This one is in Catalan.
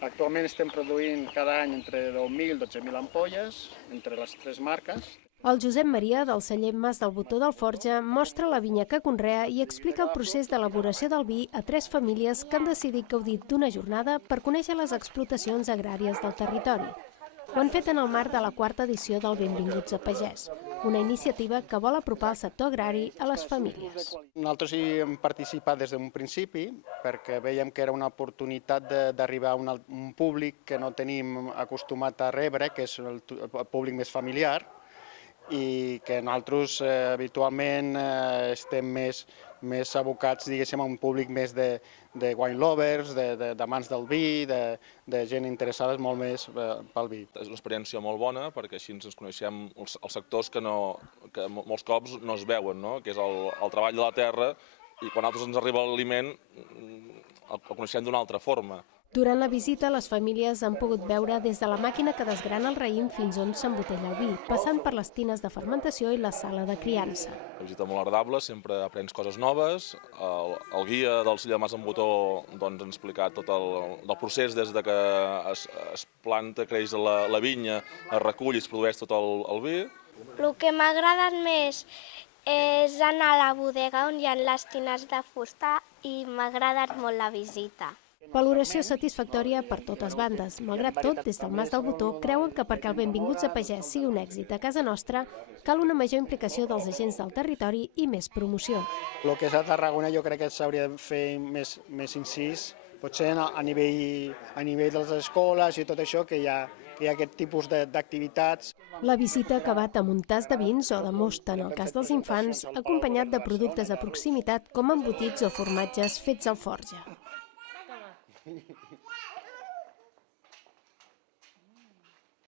Actualment estem produint cada any entre 10.000 i 12.000 ampolles entre les tres marques. El Josep Maria, del celler Mas del Botó d'Alforja, mostra la vinya que conrea i explica el procés d'elaboració del vi a 3 famílies que han decidit gaudir d'una jornada per conèixer les explotacions agràries del territori. Ho han fet en el marc de la 4ª edició del Benvinguts a Pagès, una iniciativa que vol apropar el sector agrari a les famílies. Nosaltres hi hem participat des d'un principi perquè veiem que era una oportunitat d'arribar a un públic que no tenim acostumat a rebre, que és el públic més familiar, i que nosaltres habitualment estem més abocats, diguéssim, a un públic més de wine lovers, d'amants del vi, de gent interessada molt més pel vi. És una experiència molt bona perquè així ens coneixem els sectors que molts cops no es veuen, que és el treball de la terra, i quan a nosaltres ens arriba l'aliment el coneixem d'una altra forma. Durant la visita, les famílies han pogut veure des de la màquina que desgrana el raïm fins on s'embotella el vi, passant per les tines de fermentació i la sala de criança. Una visita molt agradable, sempre aprens coses noves. El guia del celler Mas del Botó ens ha explicat tot el procés des de que es planta, creix la vinya, es recull i es produeix tot el vi. El que m'ha agradat més és anar a la bodega on hi ha les tines de fusta i m'ha agradat molt la visita. Valoració satisfactòria per totes bandes. Malgrat tot, des del Mas del Botó creuen que perquè el Benvinguts a Pagès sigui un èxit a casa nostra, cal una major implicació dels agents del territori i més promoció. El que és a Tarragona jo crec que s'hauria de fer més incís, potser a nivell de les escoles i tot això, que hi ha aquest tipus d'activitats. La visita ha acabat amb un tas de vins o de mosta, en el cas dels infants, acompanyat de productes de proximitat com embotits o formatges fets al forja.